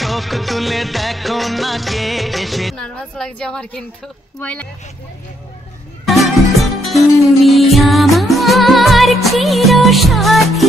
চোখ তুলে দেখো না কে এসে। নার্ভাস লাগছে আমার, কিন্তু ভয় লাগে। তুমি আমার চিরসাথী।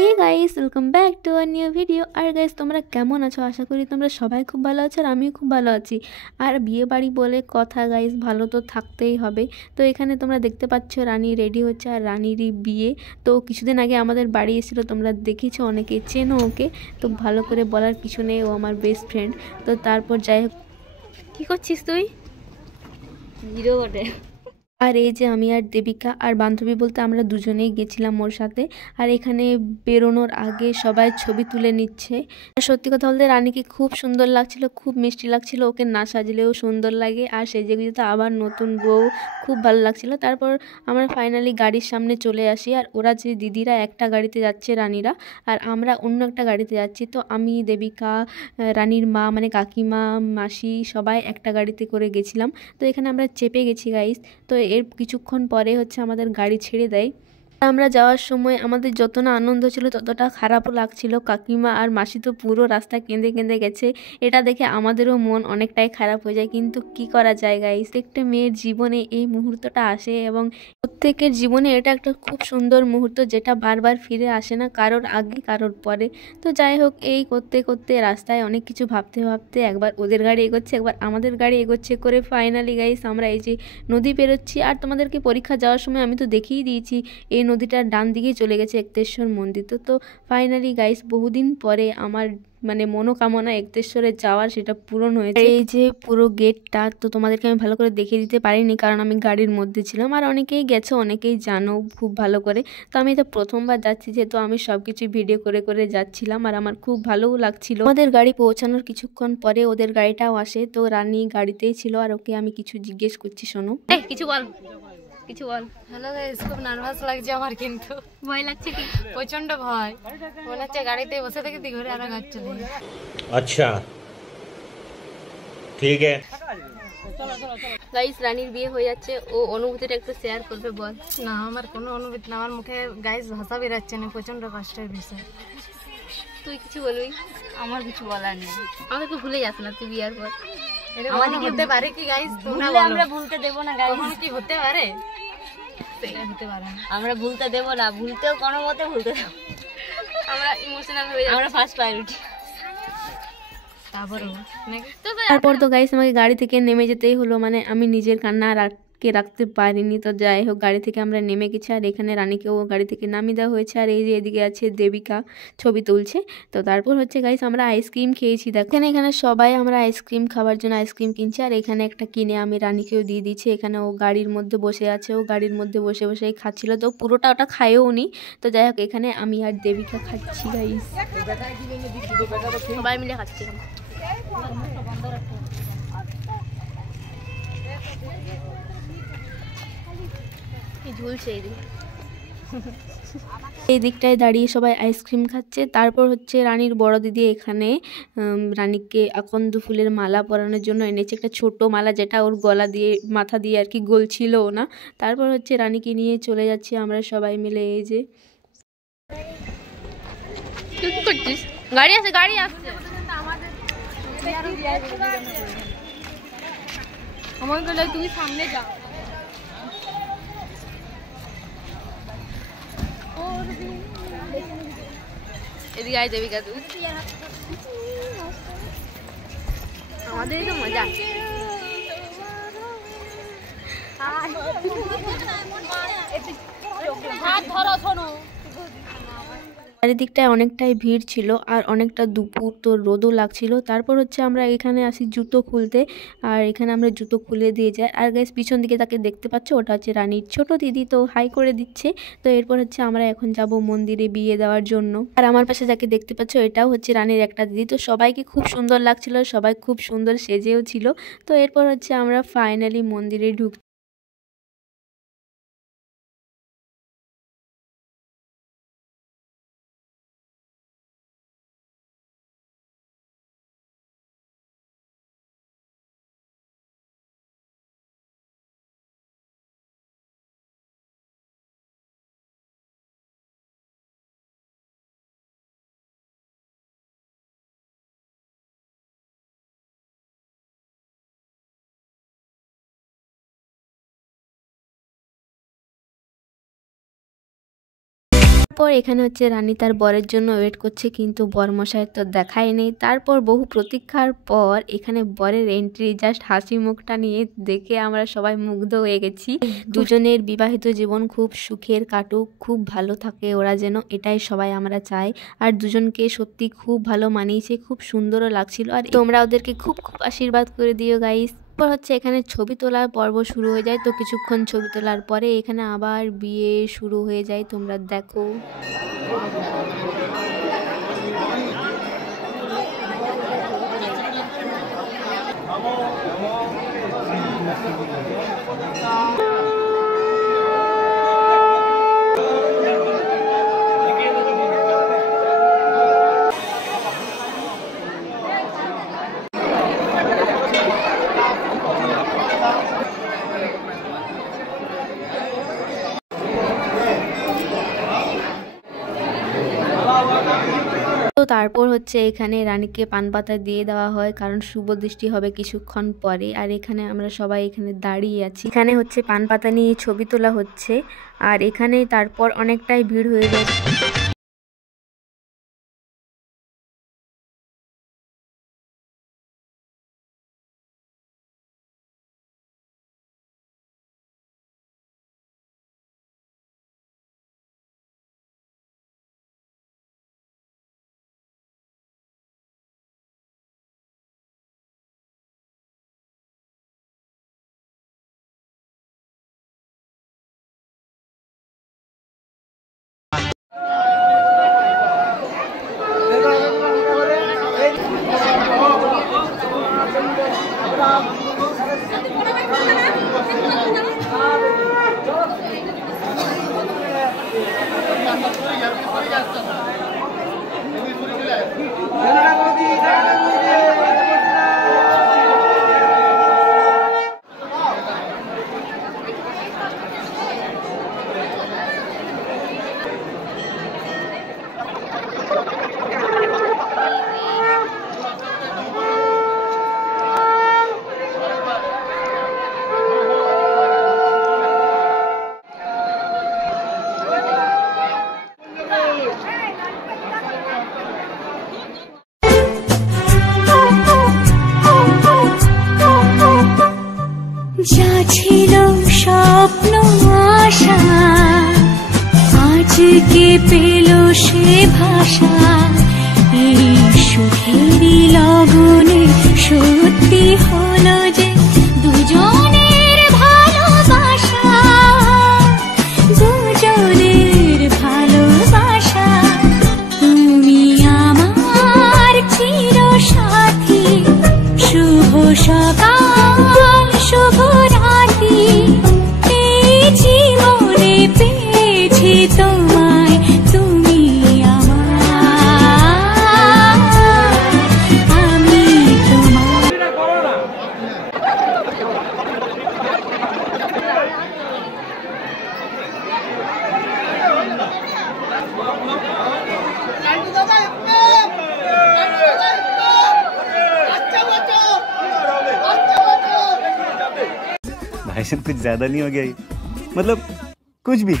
Hey guys, welcome back to a new video. আর গাইস, তোমরা কেমন আছো? আশা করি তোমরা সবাই খুব ভালো আছো, আর আমিও খুব ভালো আছি। আর বিয়ে বাড়ি বলে কথা গাইস, ভালো তো থাকতেই হবে। তো এখানে তোমরা দেখতে পাচ্ছ রানী রেডি হচ্ছে, আর রানীরই বিয়ে। তো কিছুদিন আগে আমাদের বাড়ি এসেছিলো, তোমরা দেখেছো, অনেকেই চেনো ওকে। তো ভালো করে বলার কিছু নেই, ও আমার বেস্ট ফ্রেন্ড। তো তারপর যাই হোক, কী করছিস তুই? হিরো বটে। আর এই যে আমি আর দেবিকা আর বান্ধবী বলতে আমরা দুজনেই গেছিলাম ওর সাথে। আর এখানে বেরোনোর আগে সবাই ছবি তুলে নিচ্ছে। আর সত্যি কথা বলতে রানীকে খুব সুন্দর লাগছিল, খুব মিষ্টি লাগছিল। ওকে না সাজলেও সুন্দর লাগে, আর সেজে গুজে তো আবার নতুন বউ, খুব ভালো লাগছিল। তারপর আমরা ফাইনালি গাড়ির সামনে চলে আসি, আর ওরা যে দিদিরা একটা গাড়িতে যাচ্ছে রানীরা, আর আমরা অন্য একটা গাড়িতে যাচ্ছি। তো আমি, দেবিকা, রানীর মা মানে কাকিমা, মাসি সবাই একটা গাড়িতে করে গেছিলাম। তো এখানে আমরা চেপে গেছি গাইস। তো এর কিছুক্ষণ পরে হচ্ছে আমাদের গাড়ি ছেড়ে দেয়। আমরা যাওয়ার সময় আমাদের যত না আনন্দ ছিল ততটা খারাপও লাগছিল। কাকিমা আর মাসি তো পুরো রাস্তা কেঁদে কেঁদে গেছে। এটা দেখে আমাদেরও মন অনেকটাই খারাপ হয়ে যায়, কিন্তু কি করা যায় গাইস, একটা মেয়ের জীবনে এই মুহূর্তটা আসে, এবং প্রত্যেকের জীবনে এটা একটা খুব সুন্দর মুহূর্ত, যেটা বারবার ফিরে আসে না, কারোর আগে কারোর পরে। তো যাই হোক, এই করতে করতে রাস্তায় অনেক কিছু ভাবতে ভাবতে একবার ওদের গাড়ি এগোচ্ছে, একবার আমাদের গাড়ি এগোচ্ছে করে ফাইনালি গাইস আমরা এই যে নদী পেরোচ্ছি। আর তোমাদেরকে পরীক্ষা যাওয়ার সময় আমি তো দেখিয়ে দিয়েছি, এই নদীটার ডান দিকে চলে গেছে এক্তেশ্বর মন্দির। তো ফাইনালি গাইস, বহুদিন পরে আমার মানে মনোকামনা এক্তেশ্বরে যাওয়ার, সেটা পূরণ হয়েছে। এই যে পুরো গেটটা তো তোমাদেরকে আমি ভালো করে দেখিয়ে দিতে পারিনি, কারণ আমি গাড়ির মধ্যে ছিলাম। আর অনেকেই গেছো, অনেকেই জানো খুব ভালো করে। তো আমি এটা প্রথমবার যাচ্ছি, যেহেতু আমি সব কিছু ভিডিও করে করে যাচ্ছিলাম, আর আমার খুব ভালোও লাগছিল। আমাদের গাড়ি পৌঁছানোর কিছুক্ষণ পরে ওদের গাড়িটাও আসে। তো রানী গাড়িতেই ছিল, আর ওকে আমি কিছু জিজ্ঞেস করছি, শোনো। কিছু বল, কিছু বল। হ্যালো গাইস, খুব নার্ভাস লাগছে আমার, কিন্তু ভয় লাগছে কি? প্রচন্ড ভয়। মনে হচ্ছে গাড়িতে বসে থেকে ঘুরে আর গাছ চলে যায়। अच्छा ठीक है। গাইস, রানীর বিয়ে হয়ে যাচ্ছে, ও অনুভূতিটা একটু শেয়ার করবে, বল। না, আমার কোনো অনুভূতি না, আমার মুখে গাইস ভাষা বেরাচ্ছে না, প্রচন্ড কষ্টের বিষয়। তুই কিছু বলবি? আমার কিছু বলার নেই। আমাদেরকে ভুলে যাস না তুই বিয়ার পর। আমাদের হতে পারে কি গাইস? তোমরা আমরা ভুলতে দেব না গাইস। কখনো কি হতে পারে? সেটা হতে পারে না। আমরা ভুলতে দেব না, ভুলতেও কোনো মতে ভুলতে দেব। আমরা ইমোশনাল হয়ে যাই, আমরা ফার্স্ট প্রায়োরিটি। তারপর তো গাইস আমাকে গাড়ি থেকে নেমে যেতেই হলো, মানে আমি নিজের কান্না রাখতে পারিনি। তো যাই হোক, গাড়ি থেকে আমরা নেমে গেছি, আর এখানে রানীকেও গাড়ি থেকে নামিয়ে দেওয়া হয়েছে। আর এই যে এদিকে আছে দেবিকা, ছবি তুলছে। তো তারপর হচ্ছে গাইস আমরা আইসক্রিম খেয়েছি। দেখেন এখানে সবাই আমরা আইসক্রিম খাওয়ার জন্য আইসক্রিম কিনছি, আর এখানে একটা কিনে আমি রানীকেও দিয়ে দিচ্ছি। এখানে ও গাড়ির মধ্যে বসে আছে, ও গাড়ির মধ্যে বসে বসেই খাচ্ছিল, তো পুরোটা ওটা খায়ও নি। তো যাই হোক, এখানে আমি আর দেবিকা খাচ্ছি গাইস, সবাই মিলে খাচ্ছি। ঝুলছে এই দিকটায় দাঁড়িয়ে সবাই আইসক্রিম খাচ্ছে। তারপর হচ্ছে রানীর বড় দিদি এখানে রানীকে আকন্দ ফুলের মালা পরানোর জন্য এনেছে, একটা ছোট মালা, যেটা ওর গলা দিয়ে মাথা দিয়ে আর কি গোল ছিল না। তারপর হচ্ছে রানীকে নিয়ে চলে যাচ্ছি আমরা সবাই মিলে। এই যে তুই কি করছিস? গাড়ি আসছে, গাড়ি আসছে। আমার গলা, তুমি সামনে যাও। এদিকে আয় দেবিকা, তুই আমাদের তো মজা। চারিদিকটায় অনেকটাই ভিড় ছিল, আর অনেকটা দুপুর, তো রোদও লাগছিল। তারপর হচ্ছে আমরা এখানে আসি জুতো খুলতে, আর এখানে আমরা জুতো খুলে দিয়ে যাই। আর গাইস, পিছন দিকে তাকে দেখতে পাচ্ছ, ওটা হচ্ছে রানীর ছোট দিদি, তো হাই করে দিচ্ছে। তো এরপর হচ্ছে আমরা এখন যাব মন্দিরে বিয়ে দেওয়ার জন্য। আর আমার পাশে যাকে দেখতে পাচ্ছ, এটাও হচ্ছে রানীর একটা দিদি। তো সবাইকে খুব সুন্দর লাগছিল, সবাই খুব সুন্দর সেজেও ছিল। তো এরপর হচ্ছে আমরা ফাইনালি মন্দিরে ঢুক পর এখানে হচ্ছে রানী তার বরের জন্য ওয়েট করছে, কিন্তু বরমশাইয়ের তো দেখাই নেই। তারপর বহু প্রতীক্ষার পর এখানে বরের এন্ট্রি, জাস্ট হাসি মুখটা নিয়ে দেখে আমরা সবাই মুগ্ধ হয়ে গেছি। দুজনের বিবাহিত জীবন খুব সুখের কাটুক, খুব ভালো থাকে ওরা যেন, এটাই সবাই আমরা চাই। আর দুজনকে সত্যি খুব ভালো মানিয়েছে, খুব সুন্দরও লাগছিল। আর তোমরা ওদেরকে খুব খুব আশীর্বাদ করে দিও গাইস। তারপর হচ্ছে এখানে ছবি তোলার পর্ব শুরু হয়ে যায়। তো কিছুক্ষণ ছবি তোলার পরে এখানে আবার বিয়ে শুরু হয়ে যায়, তোমরা দেখো। তো তারপর হচ্ছে এখানে রানীকে পান পাতা দিয়ে দেওয়া হয়, কারণ শুভ দৃষ্টি হবে কিছুক্ষণ পরে। আর এখানে আমরা সবাই এখানে দাঁড়িয়ে আছি, এখানে হচ্ছে পান পাতা নিয়ে ছবি তোলা হচ্ছে। আর এখানে তারপর অনেকটাই ভিড় হয়ে যায়। যা ছিল স্বপ্ন আশা আজকে পেল সে ভাষা, এই সুখেরই লগনে সত্যি হলো যে দুজনের ভালোবাসা, দুজনের ভালোবাসা। তুমি আমার চির সাথী, শুভ সকাল শুভ রাতি, এই জীবনে পেয়েছি তোমায়, তুমি আমার, আমি তোমার। भाई साहब कुछ ज्यादा नहीं हो गया ये? मतलब कुछ भी।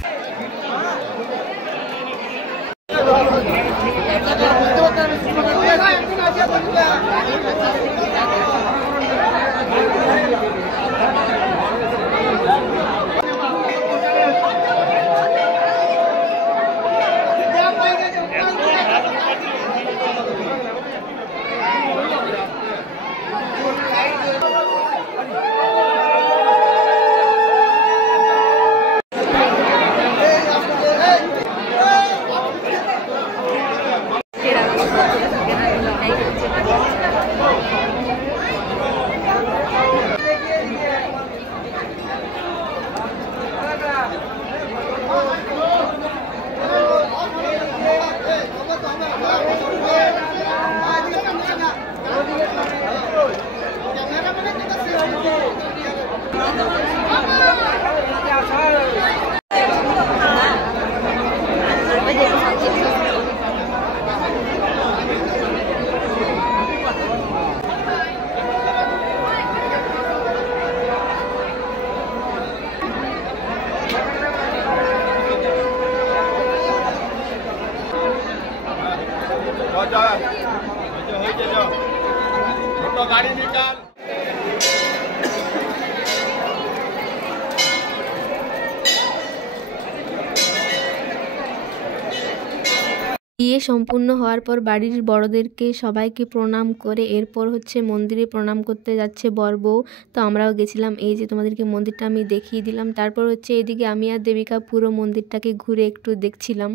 বিয়ে সম্পূর্ণ হওয়ার পর বাড়ির বড়দেরকে সবাইকে প্রণাম করে এরপর হচ্ছে মন্দিরে প্রণাম করতে যাচ্ছে বর বউ। তো আমরাও গেছিলাম, এই যে তোমাদেরকে মন্দিরটা আমি দেখিয়ে দিলাম। তারপর হচ্ছে এদিকে আমি আর দেবিকা পুরো মন্দিরটাকে ঘুরে একটু দেখছিলাম।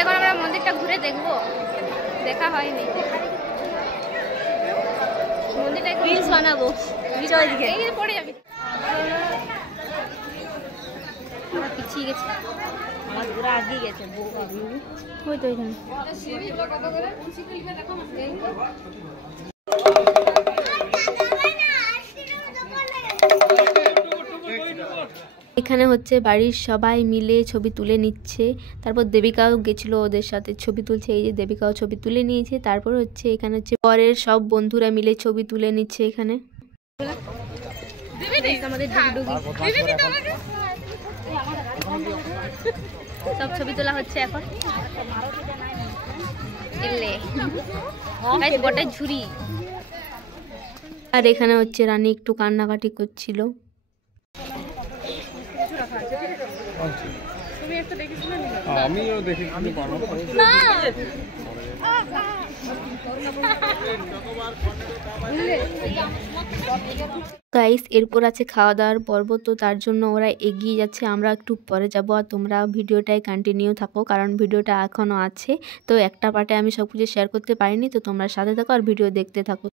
এখন আমরা মন্দিরটা ঘুরে দেখবো, দেখা হয়নি। মন্দিরটা রিলস বানাবো, পড়ে যাবি। পিছিয়ে গেছে, আমার ঘোরা আগিয়ে গেছে। ওই তো এখানে এখানে হচ্ছে বাড়ির সবাই মিলে ছবি তুলে নিচ্ছে। তারপর দেবিকাও গেছিল ওদের সাথে, ছবি তুলছে। এই যে দেবিকাও ছবি তুলে নিয়েছে। তারপর হচ্ছে এখানে হচ্ছে পরের সব বন্ধুরা মিলে ছবি তুলে নিচ্ছে এখানে। আমাদের সব ছবি তোলা হচ্ছে এখন। বটে ঝুড়ি। আর এখানে হচ্ছে রানী একটু কান্নাকাটি করছিল। আমিও দেখি গাইস এরপর আছে খাওয়া দাওয়ার পর্ব, তো তার জন্য ওরা এগিয়ে যাচ্ছে, আমরা একটু পরে যাব। আর তোমরা ভিডিওটাই কন্টিনিউ থাকো, কারণ ভিডিওটা এখনও আছে। তো একটা পার্টে আমি সব কিছু শেয়ার করতে পারিনি, তো তোমরা সাথে থাকো আর ভিডিও দেখতে থাকো।